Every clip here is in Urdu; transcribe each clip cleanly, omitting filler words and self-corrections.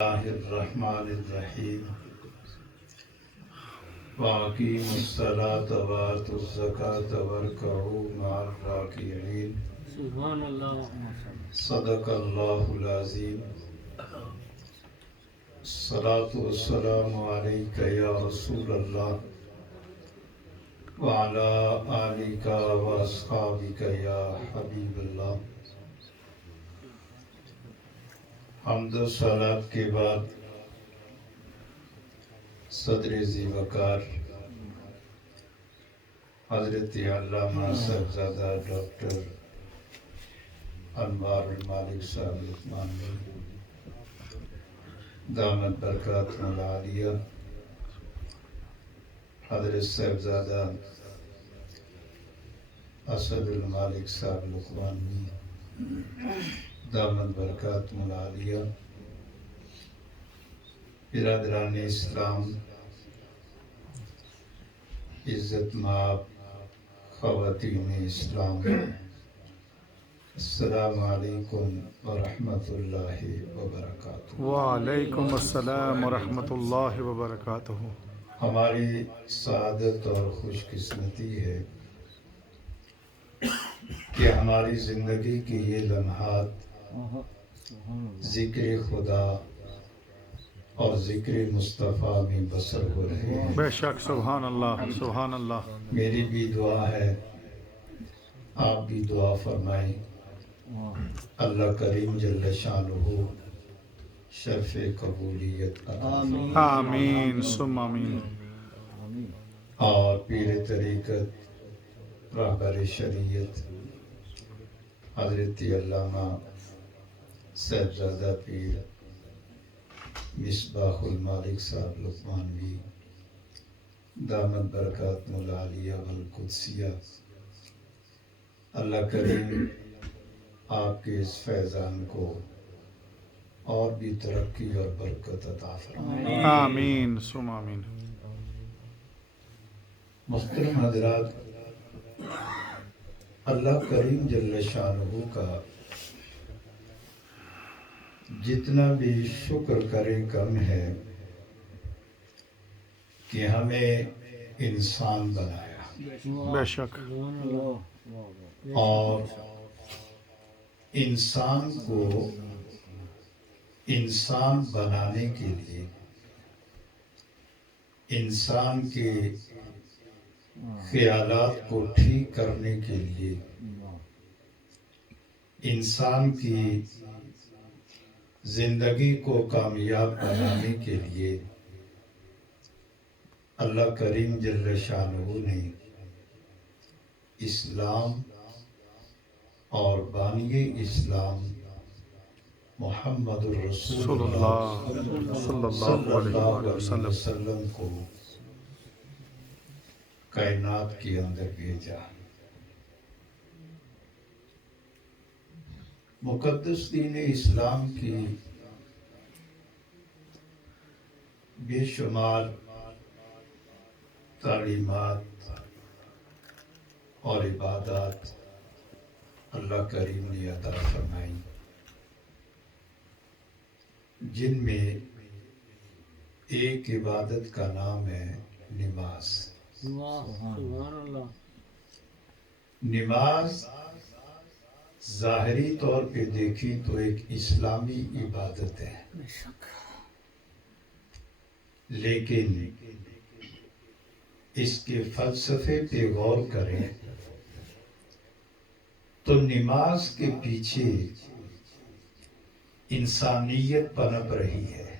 اللہ الرحمن الرحیم وَأَقِیمُوا الصَّلَاةَ وَآتُوا الزَّکَاةَ وَارْکَعُوا مَعَ الرَّاکِعِینَ سبحان اللہ. صدق اللہ العظیم. الصلاۃ والسلام علیک یا رسول اللہ وعلی آلک واصحابک یا حبیب اللہ. حمد و صلوات کے بعد صدر ذی وقار حضرت علامہ صاحبزادہ ڈاکٹر انوار المالک صاحب لقمانی دامت برکاتہ العالیہ، حضرت صاحبزادہ اسد المالک صاحب لقمانی دامت برکاتہ العالیہ، برادران اسلام، عزت مآب خواتین اسلام، السلام علیکم ورحمۃ اللہ وبرکاتہ. وعلیکم السلام ورحمۃ اللہ وبرکاتہ. ہماری سعادت اور خوش قسمتی ہے کہ ہماری زندگی کی یہ لمحات ذکر خدا اور ذکر مصطفیٰ میں بسر ہو رہے ہیں. بے شک، سبحان اللہ سبحان اللہ. میری بھی دعا ہے، آپ بھی دعا فرمائیں. اللہ کریم جل شانہ شرف قبولیت عطا فرمائے. آمین ثم آمین. اور پیر طریقت رہبر شریعت حضرت علامہ صاحبزادہ پیر مصباح المالک صاحب لقمانوی دامت برکاتہ العالیہ والقدسیہ، اللہ کریم آپ کے اس فیضان کو اور بھی ترقی اور برکت عطا فرمائے. آمین ثم آمین. محترم حضرات، اللہ کریم جل شانہ کا جتنا بھی شکر کرے کم ہے کہ ہمیں انسان بنایا، بے شک. اور انسان کو انسان بنانے کے لیے، انسان کے خیالات کو ٹھیک کرنے کے لیے، انسان کی زندگی کو کامیاب بنانے کے لیے اللہ کریم جل شانہ نے اسلام اور بانی اسلام محمد الرسول اللہ صلی اللہ علیہ وسلم کو کائنات کے اندر بھیجا. مقدس دین اسلام کی بے شمار تعلیمات اور عبادات اللہ کریم نے عطا فرمائی، جن میں ایک عبادت کا نام ہے نماز. سبحان اللہ. نماز ظاہری طور پہ دیکھی تو ایک اسلامی عبادت ہے، لیکن اس کے فلسفے پہ غور کریں تو نماز کے پیچھے انسانیت پنپ رہی ہے.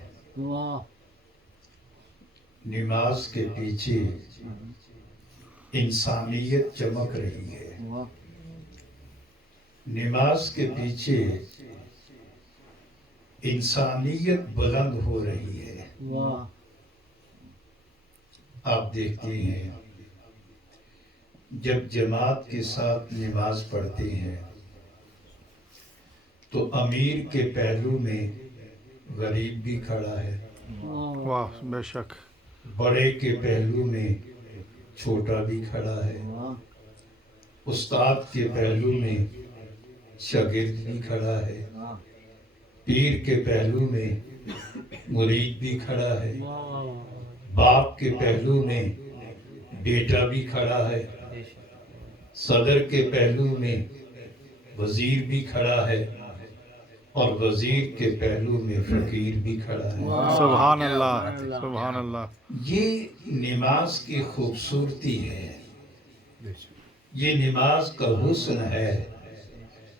نماز کے پیچھے انسانیت چمک رہی ہے. نماز کے پیچھے انسانیت بلند ہو رہی ہے. آپ دیکھتے ہیں جب جماعت کے ساتھ نماز پڑھتے ہیں تو امیر کے پہلو میں غریب بھی کھڑا ہے، واہ بے شک. بڑے کے پہلو میں چھوٹا بھی کھڑا ہے، استاد کے پہلو میں شاگرد بھی کھڑا ہے، پیر کے پہلو میں مرید بھی کھڑا ہے، واہ باپ کے پہلو میں بیٹا بھی کھڑا ہے، صدر کے پہلو میں وزیر بھی کھڑا ہے، اور وزیر کے پہلو میں فقیر بھی کھڑا ہے۔ سبحان اللہ، سبحان اللہ۔ یہ نماز کی خوبصورتی ہے، یہ نماز کا حسن ہے،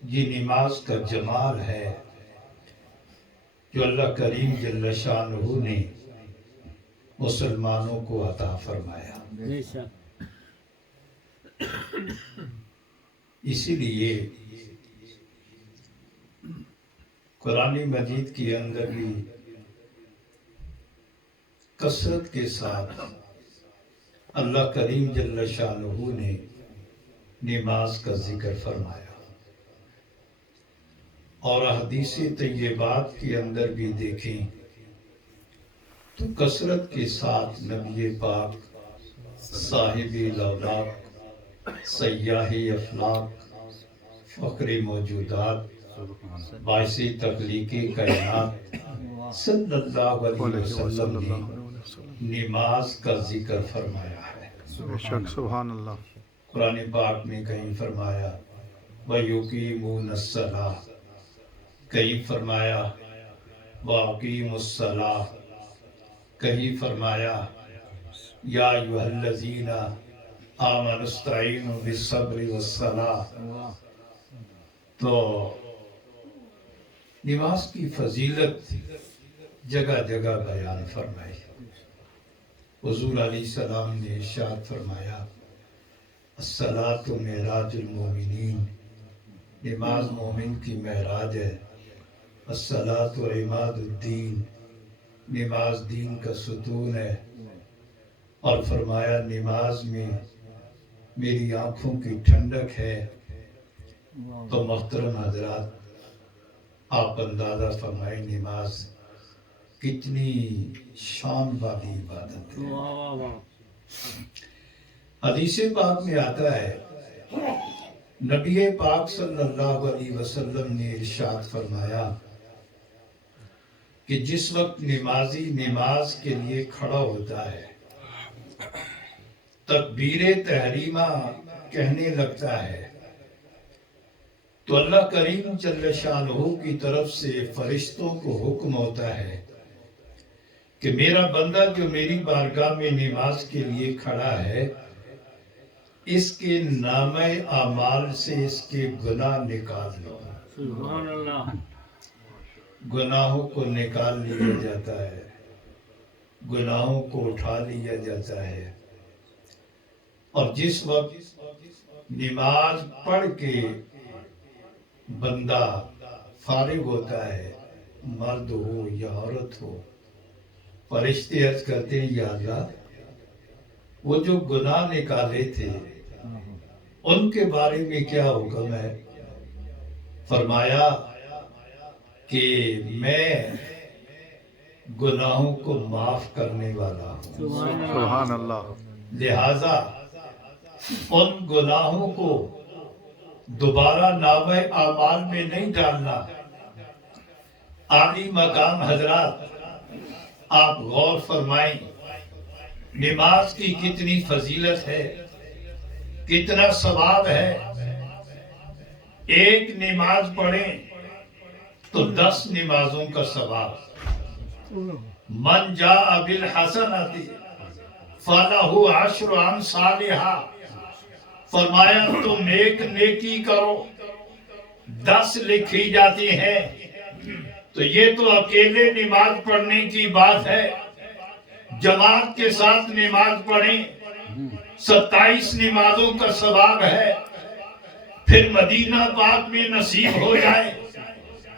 یہ نماز کا جمال ہے جو اللہ کریم جل شانہ نے مسلمانوں کو عطا فرمایا۔ بے شک اسی لیے قرآن مجید کے اندر بھی کثرت کے ساتھ اللہ کریم جل شانہ نے نماز کا ذکر فرمایا، اور حدیث طیبات کے اندر بھی دیکھیں تو کثرت کے ساتھ نبی پاک صاحب الاوراق، سیاح افلاق، فخر موجودات، باعث تخلیق کائنات صلی اللہ علیہ وسلم نے نماز کا ذکر فرمایا ہے۔ بے شک سبحان اللہ۔ قرآن پاک میں کہیں فرمایا وَيُقِيمُونَ الصَّلَاةَ، کہیں فرمایا وَأَقِيمُوا الصَّلَاةَ، کہیں فرمایا یا ایھا الذین آمنوا استعینوا بالصبر والصلاۃ۔ تو نماز کی فضیلت جگہ جگہ بیان فرمائی۔ حضور علیہ السلام نے ارشاد فرمایا الصلاۃ معراج المومنین، نماز مومن کی معراج ہے۔ الصلاۃ عماد الدین، نماز دین کا ستون ہے۔ اور فرمایا نماز میں میری آنکھوں کی ٹھنڈک ہے۔ تو محترم حضرات، آپ اندازہ فرمائیں نماز کتنی شان والی عبادت ہے۔ واہ واہ حدیث پاک میں آتا ہے نبی پاک صلی اللہ علیہ وسلم نے ارشاد فرمایا کہ جس وقت نمازی نماز کے لیے کھڑا ہوتا ہے، تکبیر تحریمہ کہنے لگتا ہے، تو اللہ کریم جل شانہ کی طرف سے فرشتوں کو حکم ہوتا ہے کہ میرا بندہ جو میری بارگاہ میں نماز کے لیے کھڑا ہے، اس کے نامہ اعمال سے اس کے گناہ نکال لو۔ سبحان اللہ گناہوں کو نکال لیا جاتا ہے، گناہوں کو اٹھا لیا جاتا ہے۔ اور جس وقت نماز پڑھ کے بندہ فارغ ہوتا ہے، مرد ہو یا عورت ہو، فرشتے عرض کرتے ہیں یا اللہ وہ جو گناہ نکالے تھے ان کے بارے میں کیا حکم ہے؟ فرمایا کہ میں گناہوں کو معاف کرنے والا ہوں، سبحان اللہ۔ لہذا ان گناہوں کو دوبارہ نامہ اعمال میں نہیں ڈالنا۔ عالی مقام حضرات، آپ غور فرمائیں نماز کی کتنی فضیلت ہے، کتنا ثواب ہے۔ ایک نماز پڑھیں تو 10 نمازوں کا ثواب۔ من جاء بالحسنۃ فلہ عشر امثالھا، فرمایا تم ایک نیکی کرو 10 لکھی جاتی ہیں۔ تو یہ تو اکیلے نماز پڑھنے کی بات ہے، جماعت کے ساتھ نماز پڑھیں 27 نمازوں کا ثواب ہے۔ پھر مدینہ پاک میں نصیب ہو جائے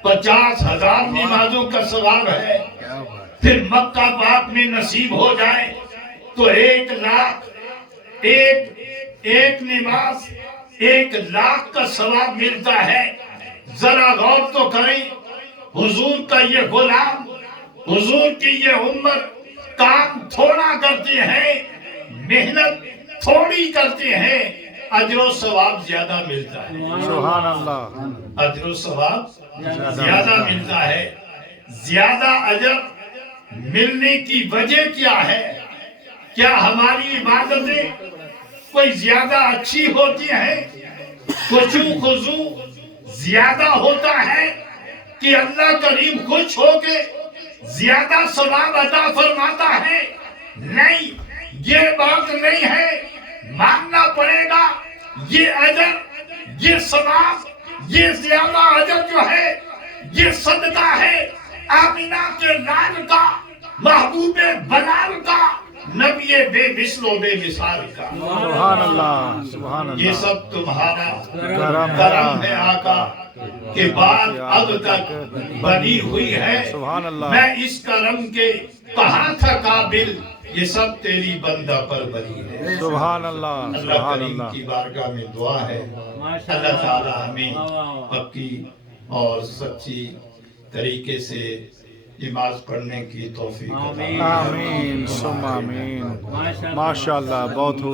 50,000 نمازوں کا ثواب ہے۔ پھر مکہ پاک میں نصیب ہو جائے تو 1 لاکھ، ایک نماز 1 لاکھ کا ثواب ملتا ہے۔ ذرا غور تو کریں، حضور کا یہ غلام، حضور کی یہ امت کام تھوڑا کرتے ہیں، محنت تھوڑی کرتے ہیں، اجر و ثواب زیادہ ملتا ہے۔ سبحان اللہ۔ اجر و ثواب زیادہ ملتا ہے. زیادہ اجر ملنے کی وجہ کیا ہے؟ کیا ہماری عبادتیں کوئی زیادہ اچھی ہوتی ہیں؟ خشوع خضوع زیادہ ہوتا ہے کہ اللہ کریم خوش ہو کے زیادہ ثواب عطا فرماتا ہے؟ نہیں، یہ بات نہیں ہے. ماننا پڑے گا یہ اجر، یہ ثواب، یہ زیادہ اجر جو ہے یہ صدقہ ہے آمینہ کے لال کا، محبوب بلال کا، نبی بے مثل و بے مثال کا. سبحان اللہ سبحان یہ اللہ. سب تمہارا کرم کرم ہے آقا کہ بات اب تک بنی ہوئی ہے. سبحان اللہ. میں اس کرم کے کہاں تھا قابل، یہ سب تیری بندہ پر بنی ہے. سبحان اللہ اللہ سبحان کریم اللہ. کی بارگاہ میں دعا ہے ماشاء اللہ تعالی ہمیں واہ واہ واہ. پکی اور سچی طریقے سے نماز پڑھنے کی توفیق عطا آمین. فرمائے. آمین ثم آمین. ماشاء اللہ. ماشاء اللہ بہت ہو